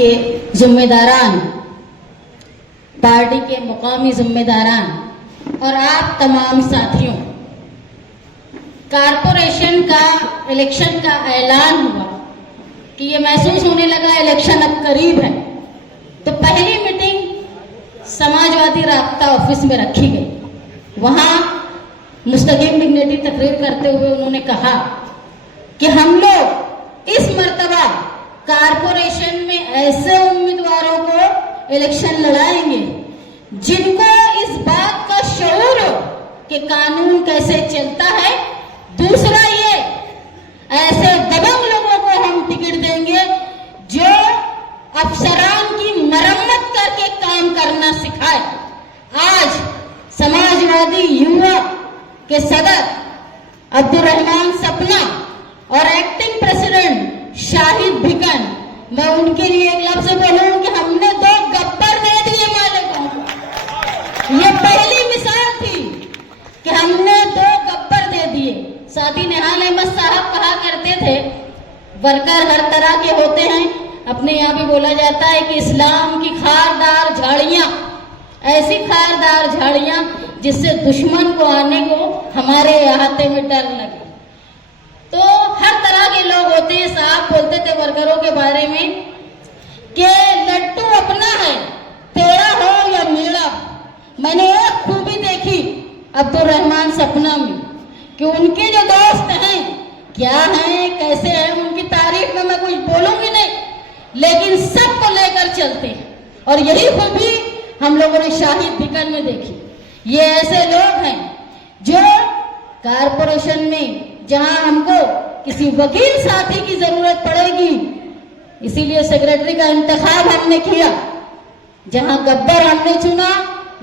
के जिम्मेदारान, पार्टी के मुकामी जिम्मेदारान और आप तमाम साथियों, कारपोरेशन का इलेक्शन का ऐलान हुआ कि ये महसूस होने लगा इलेक्शन अब करीब है, तो पहली मीटिंग समाजवादी राब्ता ऑफिस में रखी गई। वहां मुस्तकीम डिग्निटी तकरीर करते हुए उन्होंने कहा कि हम लोग इस मर्तबा कारपोरेशन में ऐसे उम्मीदवारों को इलेक्शन लड़ाएंगे जिनको इस बात का शऊर हो कि कानून कैसे चलता है। दूसरा, ये ऐसे दबंग लोगों को हम टिकट देंगे जो अफसरान की मरम्मत करके काम करना सिखाए। आज समाजवादी युवा के सदर अब्दुर्रहमान सपना और एक्टिंग प्रेसिडेंट शाहिद भिकन, मैं उनके लिए एक लफ्ज बोलूं कि हमने 2 गब्बर दे दिए मालिकों को। ये पहली मिसाल थी कि हमने 2 गब्बर दे दिए। साथी निहाल अहमद साहब कहा करते थे, वर्कर हर तरह के होते हैं। अपने यहाँ भी बोला जाता है कि इस्लाम की खारदार झाड़ियां, ऐसी खारदार झाड़ियां जिससे दुश्मन को आने को हमारे अहाते में डर लगे। तो हर तरह के लोग होते हैं। साहब बोलते थे वर्करों के बारे में कि लड्डू अपना है, तेरा हो या मेरा। मैंने एक खूबी देखी अब्दुर्रहमान सपना में कि उनके जो दोस्त हैं, क्या हैं, कैसे हैं, उनकी तारीफ में मैं कुछ बोलूंगी नहीं, लेकिन सबको लेकर चलते हैं। और यही खूबी हम लोगों ने शाहिद भिकन में देखी। ये ऐसे लोग हैं जो कारपोरेशन में जहां हमको किसी वकील साथी की जरूरत पड़ेगी, इसीलिए सेक्रेटरी का इंतखाब हमने किया। जहां गब्बर हमने चुना,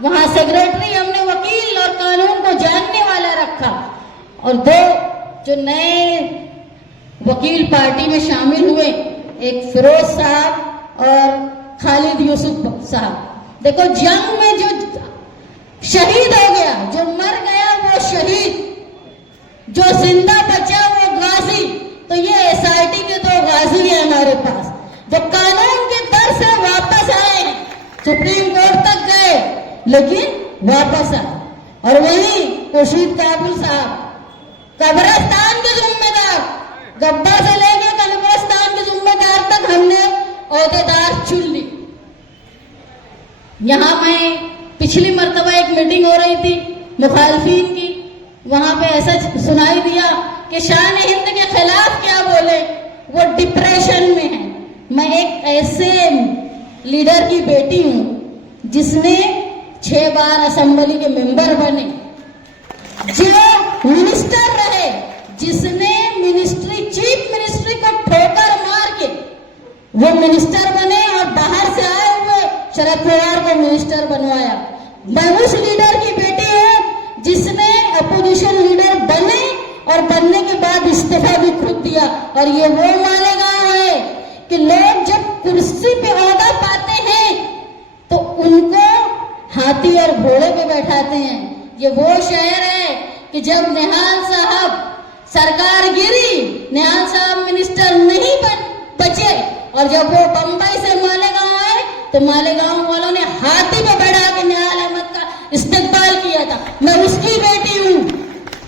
वहां सेक्रेटरी हमने वकील और कानून को जानने वाला रखा। और 2 जो नए वकील पार्टी में शामिल हुए, एक फिरोज साहब और खालिद यूसुफ साहब। देखो, जंग में जो शहीद हो गया, जो मर गया वो शहीद, जो जिंदा बचा वो गाजी। तो ये एसआईटी के 2 गाजी हैं हमारे पास, जो कानून के दर से वापस आए, सुप्रीम कोर्ट तक गए लेकिन वापस आए। और वही खुर्शीद काबुल साहब, कब्रिस्तान के जिम्मेदार, गब्बर से लेकर कब्रिस्तान के जिम्मेदार तक हमने ओहदेदार चुन ली। यहां मैं पिछली मर्तबा एक मीटिंग हो रही थी मुखालफीन की, वहां पे ऐसा सुनाई दिया कि शान हिंद के खिलाफ क्या बोले, वो डिप्रेशन में है। मैं एक ऐसे लीडर की बेटी हूं जिसने 6 बार असेंबली के मेंबर बने, जो मिनिस्टर रहे, जिसने मिनिस्ट्री, चीफ मिनिस्ट्री को ठोकर मार के वो मिनिस्टर बने और बाहर से आए हुए शरद पवार को मिनिस्टर बनवाया। मैं उस लीडर की बेटी हूं जिसने अपोजिशन लीडर बने और बनने के बाद इस्तीफा भी खुद दिया। और ये वो मालेगांव है कि लोग जब कुर्सी पे ओहदा पाते हैं तो उनको हाथी और घोड़े पे बैठाते हैं। ये वो शहर है कि जब निहाल साहब सरकार गिरी, निहाल साहब मिनिस्टर नहीं बचे, और जब वो बंबई से मालेगांव आए तो मालेगांव वालों ने हाथी पे बैठा के निहाल अहमद का इस्तेकबाल किया था। मैं उसकी बेटी हूं,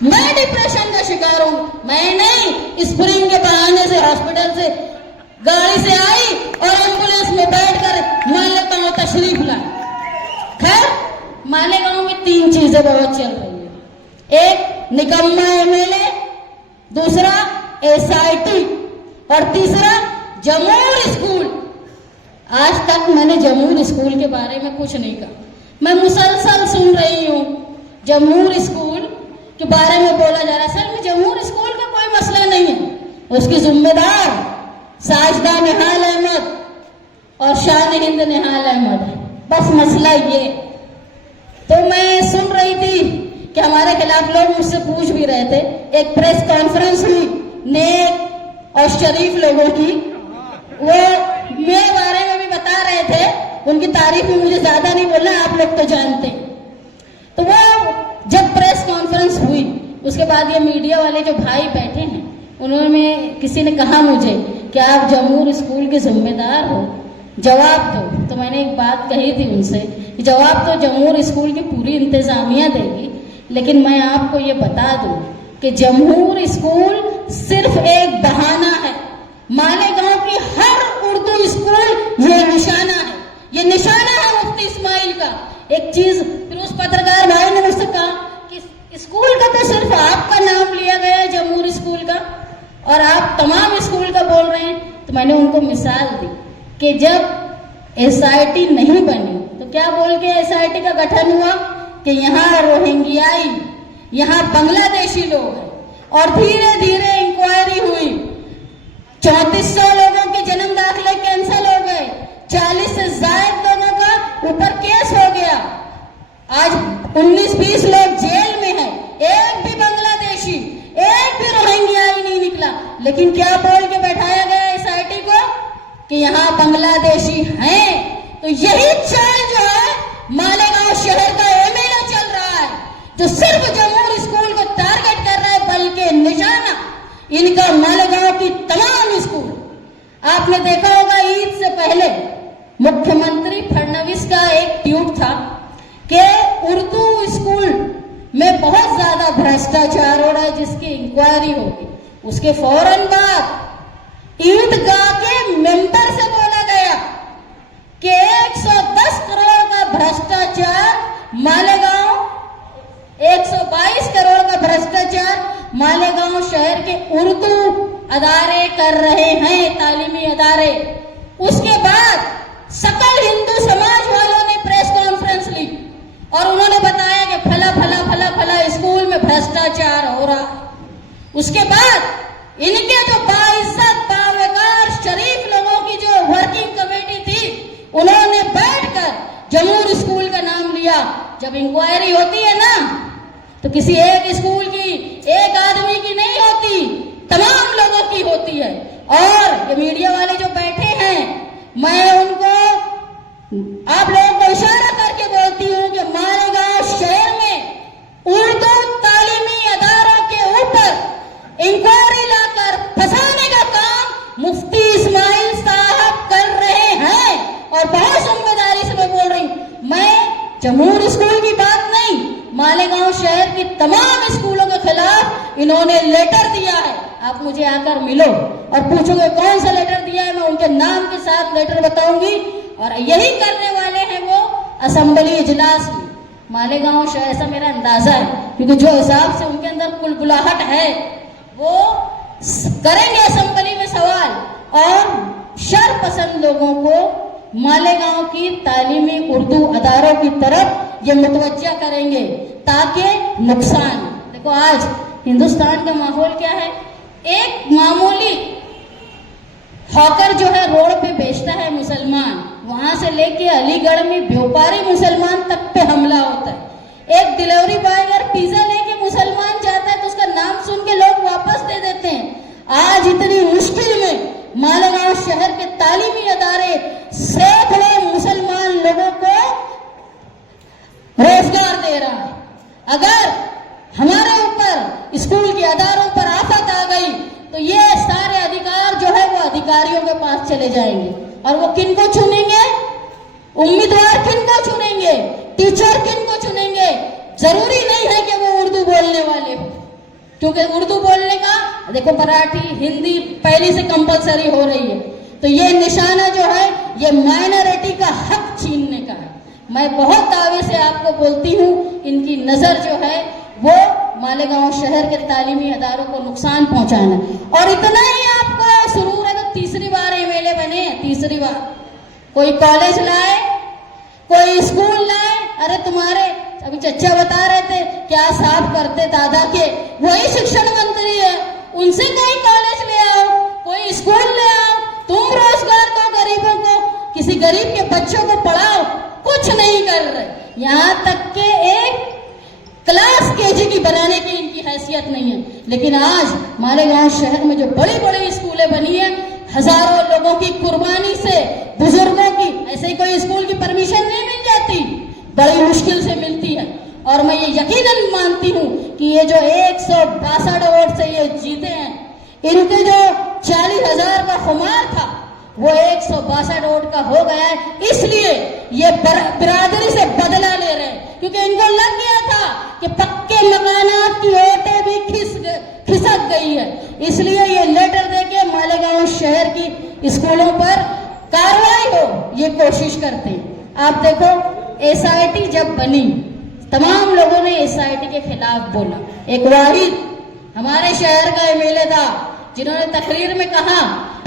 मैं डिप्रेशन का शिकार हूं। मैं नहीं स्प्रिंग के बहाने से हॉस्पिटल से गाड़ी से आई और एम्बुलेंस में बैठकर मालेगांव तशरीफ लाई। खैर, मालेगांव में 3 चीजें बहुत चल रही है। एक निकम्मा एमएलए, दूसरा एसआईटी और तीसरा जमूर स्कूल। आज तक मैंने जमूर स्कूल के बारे में कुछ नहीं कहा। मैं मुसलसल सुन रही हूं जमूर स्कूल के बारे में बोला जा रहा है। सर, जमूर स्कूल का कोई मसला नहीं है, उसकी जिम्मेदार साजदा निहाल अहमद और शान हिंद निहाल अहमद है। बस मसला ये। तो मैं सुन रही थी कि हमारे खिलाफ लोग मुझसे पूछ भी रहे थे। एक प्रेस कॉन्फ्रेंस हुई नेक और शरीफ लोगों की, वो मेरे बारे में भी बता रहे थे। उनकी तारीफ में मुझे ज्यादा नहीं बोलना, आप लोग तो जानते हैं। तो वो जब प्रेस कॉन्फ्रेंस हुई उसके बाद ये मीडिया वाले जो भाई बैठे हैं, उन्होंने, किसी ने कहा मुझे कि आप जमूर स्कूल के जिम्मेदार हो। जवाब दो। तो मैंने एक बात कही थी उनसे कि जवाब तो जमहूर स्कूल की पूरी इंतज़ामिया देगी, लेकिन मैं आपको ये बता दूं कि जमहूर स्कूल सिर्फ एक बहाना है। मालेगांव की हर उर्दू स्कूल ये निशाना है, ये निशाना है मुफ्ती इस्माइल का। एक चीज फिर उस पत्रकार भाई ने मुझसे कहा कि स्कूल का तो सिर्फ आपका नाम लिया गया है जमहूर स्कूल का, और आप तमाम स्कूल का बोल रहे हैं। तो मैंने उनको मिसाल दी कि जब एसआईटी नहीं बनी तो क्या बोल के एसआईटी का गठन हुआ कि यहाँ रोहिंग्याई, यहाँ बांग्लादेशी लोग हैं, और धीरे धीरे इंक्वायरी हुई। 3400 लोगों के जन्म दाखिले कैंसिल हो गए, 40 से ज्यादा लोगों का ऊपर केस हो गया। आज 19-20 लोग जेल में हैं, एक भी बांग्लादेशी, एक भी रोहिंग्याई नहीं निकला। लेकिन क्या बोल के बैठाया गया एसआईटी को कि यहाँ बांग्लादेशी हैं। तो यही चाल जो है मालेगांव शहर का एमएलए चल रहा है, जो सिर्फ जमहूर स्कूल को टारगेट कर रहा है, बल्कि निशाना इनका मालेगांव की तमाम स्कूल। आपने देखा होगा ईद से पहले मुख्यमंत्री फडणवीस का एक ट्वीट था कि उर्दू स्कूल में बहुत ज्यादा भ्रष्टाचार हो रहा है, जिसकी इंक्वायरी होगी। उसके फौरन बाद ईदगाह के मेंबर से बोला गया कि 110 करोड़ का भ्रष्टाचार मालेगांव, 122 करोड़ का भ्रष्टाचार मालेगांव शहर के उर्दू अदारे कर रहे हैं, तालीमी अदारे। उसके बाद सकल हिंदू समाज वालों ने प्रेस कॉन्फ्रेंस ली और उन्होंने बताया कि फला फला फला फला स्कूल में भ्रष्टाचार हो रहा। उसके बाद इनके जो बाइज्जत बावकार शरीफ लोगों की जो वर्किंग कमेटी थी, उन्होंने बैठकर जमहूर स्कूल का नाम लिया। जब इंक्वायरी होती है ना, तो किसी एक स्कूल की, एक आदमी की नहीं होती, तमाम लोगों की होती है। और ये मीडिया वाले जो बैठे हैं, मैं उनको, आप लोगों को इशारा करके बोलती हूँ कि मालेगांव शहर में उर्दू तालीमी अदारों के ऊपर इंक्वायरी लाकर फंसाने का काम मुफ्ती इस्माइल साहब कर रहे हैं। और बहुत जिम्मेदारी से मैं बोल रही हूँ, मैं जमहूर स्कूल की बात नहीं, मालेगांव शहर की तमाम स्कूलों के खिलाफ इन्होंने लेटर दिया है। आप मुझे आकर मिलो और पूछोगे कौन सा लेटर दिया है, मैं उनके नाम के साथ लेटर बताऊंगी। और यही करने वाले हैं वो असेंबली इजलास में मालेगांव शहर, ऐसा मेरा अंदाजा है, क्योंकि जो हिसाब से उनके अंदर कुलबुलाहट है, वो करेंगे असेंबली में सवाल और शर पसंद लोगों को मालेगांव की तालीमी उर्दू अदारों की तरफ ये मुतवज्जा करेंगे ताकि नुकसान। देखो आज हिंदुस्तान का माहौल क्या है, एक मामूली हॉकर जो है रोड पे बेचता है मुसलमान, वहां से लेके अलीगढ़ में व्यापारी मुसलमान तक पे हमला होता है। एक डिलीवरी बॉय अगर पिज्जा लेके मुसलमान जाता है तो उसका नाम सुन के लोग वापस दे देते हैं। आज इतनी मुश्किल में मालेगांव शहर के तालीमी अदारे सैकड़ों मुसलमान लोगों को रोजगार दे रहा है। अगर हमारे ऊपर स्कूल के अदारों पर आफत आ गई तो ये सारे अधिकार जो है वो अधिकारियों के पास चले जाएंगे। और वो किन को चुनेंगे, उम्मीदवार किन को चुनेंगे, टीचर किन को चुनेंगे। जरूरी नहीं है कि वो उर्दू बोलने वाले हो, क्योंकि उर्दू बोलने का देखो मराठी हिंदी पहले से कंपलसरी हो रही है। तो ये निशाना जो है ये माइनॉरिटी का हक छीनने का है। मैं बहुत दावे से आपको बोलती हूँ, इनकी नजर जो है वो मालेगांव शहर के तालीमी अदारों को नुकसान पहुंचाना। और इतना ही आपको सुरूर है तो तीसरी बार एमएलए बने, तीसरी बार कोई कॉलेज लाए, कोई स्कूल लाए। अरे तुम्हारे अभी चच्चा बता रहे थे क्या साफ करते दादा के, वही शिक्षण मंत्री है, उनसे कोई कॉलेज ले आओ, कोई स्कूल ले आओ, तुम रोजगार दो गरीबों को, किसी गरीब के बच्चों को पढ़ाओ। कुछ नहीं कर रहे, यहाँ तक के एक क्लास केजी की बनाने की इनकी हैसियत नहीं है। लेकिन आज मालेगांव शहर में जो बड़ी बड़ी स्कूलें बनी है, हजारों लोगों की कुर्बानी से, बुजुर्गों की, ऐसे ही कोई स्कूल की परमिशन नहीं मिल जाती, बड़ी मुश्किल से मिलती है। और मैं ये यकीनन मानती हूँ कि ये जो 162 वोट से ये जीते हैं, इनके जो 40,000 का खुमार था वो 162 वोट का हो गया है, इसलिए ये बिरादरी से बदला ले रहे हैं, क्योंकि इनको लग गया था कि पक्के मकानात की वोटें भी खिसक गई है, इसलिए ये लेटर देके मालेगांव शहर की स्कूलों पर कार्रवाई हो ये कोशिश करते हैं। आप देखो एसआईटी जब बनी तमाम लोगों ने एसआईटी के खिलाफ बोला। एक वाहिद हमारे शहर का एमएलए था जिन्होंने तकरीर में कहा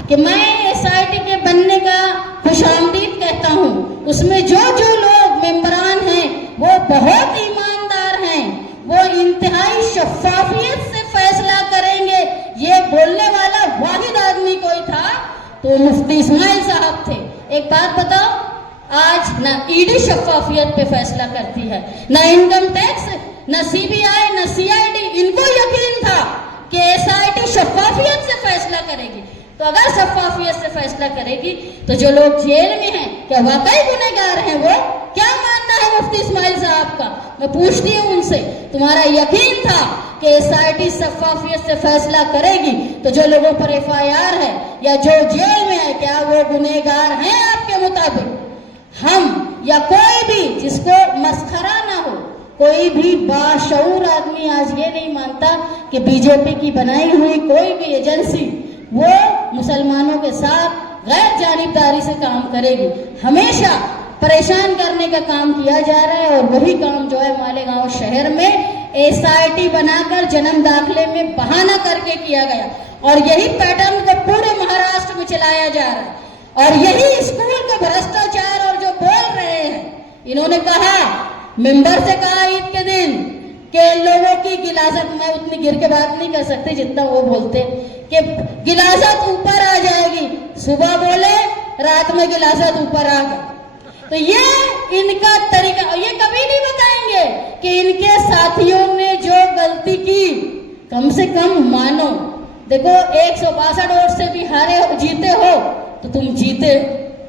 कि मैं एसआईटी के बनने का खुशामदीद कहता हूं, उसमें जो लोग मेंबरान हैं वो बहुत ईमानदार हैं, वो इंतहाई शफाफियत से फैसला करेंगे। ये बोलने वाला वाहिद आदमी कोई था तो मुफ्ती इस्माइल साहब थे। एक बात बताओ, आज न ईडी शफाफियत पे फैसला करती है, न इनकम टैक्स, न सीबीआई, न सीआईडी। इनको यकीन था कि एसआईटी शफाफियत से फैसला करेगी, तो अगर शफाफियत से फैसला करेगी तो जो लोग जेल में हैं क्या वाकई गुनहगार हैं? वो क्या मानना है मुफ्ती इस्माइल साहब का? मैं पूछती हूँ उनसे, तुम्हारा यकीन था कि एसआईटी शफाफियत से फैसला करेगी तो जो लोगों पर एफआईआर है या जो जेल में है क्या वो गुनहगार हैं आपके मुताबिक? हम या कोई भी जिसको मस्खरा ना हो, कोई भी बाशऊर आदमी आज ये नहीं मानता कि बीजेपी की बनाई हुई कोई भी एजेंसी वो मुसलमानों के साथ गैर जानिबदारी से काम करेगी। हमेशा परेशान करने का काम किया जा रहा है और वही काम जो है मालेगांव शहर में एसआईटी बनाकर जन्म दाखिले में बहाना करके किया गया, और यही पैटर्न को पूरे महाराष्ट्र में चलाया जा रहा है। और यही स्कूल के भ्रष्टाचार और जो बोल रहे हैं, इन्होंने कहा, मेंबर से कहा ईद के दिन कि लोगों की गिलाजत, मैं उतनी गिर के बात नहीं कर सकती जितना वो बोलते कि गिलाजत ऊपर आ जाएगी, सुबह बोले रात में गिलाजत ऊपर आ गई। तो ये इनका तरीका, ये कभी नहीं बताएंगे कि इनके साथियों ने जो गलती की कम से कम मानो। देखो 162 वोट से भी हारे हो, जीते हो तो तुम जीते,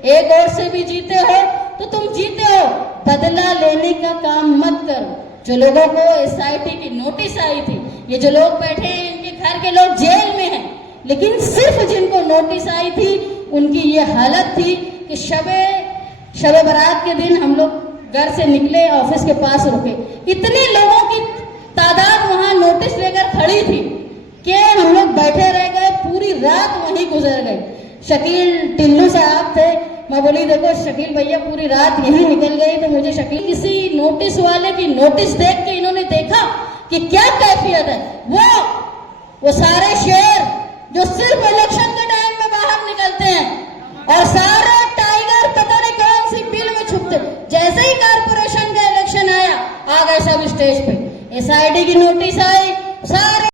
एक वोट से भी जीते हो तो तुम जीते हो। बदला लेने का काम मत करो। जो लोगों को एसआईटी की नोटिस आई थी, ये जो लोग बैठे हैं इनके घर के लोग जेल में हैं, लेकिन सिर्फ जिनको नोटिस आई थी उनकी ये हालत थी कि शबे बारात के दिन हम लोग घर से निकले, ऑफिस के पास रुके, इतने लोगों की तादाद वहां नोटिस लेकर खड़ी थी कि हम लोग बैठे रह गए, पूरी रात वहीं गुजर गई। शकील टिल्लू साहब थे, मैं बोली देखो शकील भैया पूरी रात यहीं निकल गई, तो मुझे शकील किसी नोटिस वाले की नोटिस देख के इन्होंने देखा कि क्या कैफियत है। वो सारे शेर जो सिर्फ इलेक्शन के टाइम में बाहर निकलते हैं और सारे टाइगर पता नहीं कौन सी बिल में छुपते, जैसे ही कारपोरेशन का इलेक्शन आया आ गए सब स्टेज पे। एसआईटी की नोटिस आई, सारे